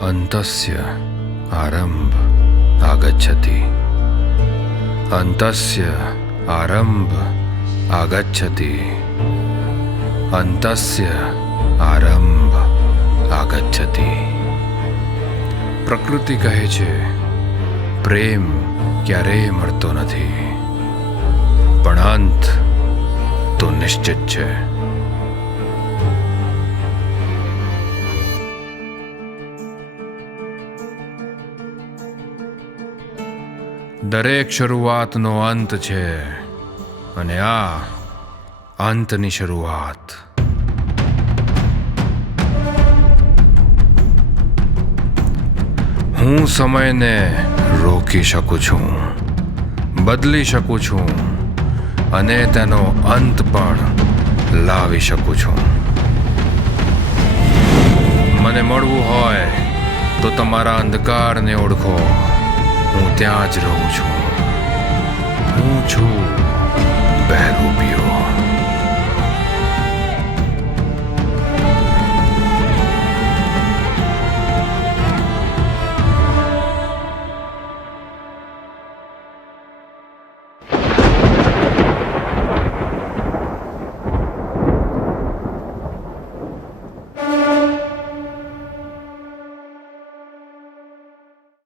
અંતસ્ય આરંભ આગચ્છતિ, અંતસ્ય આરંભ આગચ્છતિ, અંતસ્ય આરંભ આગચ્છતિ. પ્રકૃતિ કહે છે પ્રેમ ક્યારેય મળતો નથી, પણ અંત તો નિશ્ચિત છે. દરેક શરૂઆતનો અંત છે, અને આ અંતની શરૂઆત. હું સમયને રોકી શકું છું, બદલી શકું છું, અને તેનો અંત પણ લાવી શકું છું. મને મળવું હોય તો તમારા અંધકારને ઓળખો. હું ત્યાં જ રહું છું. હું છું બહેરૂપિયો.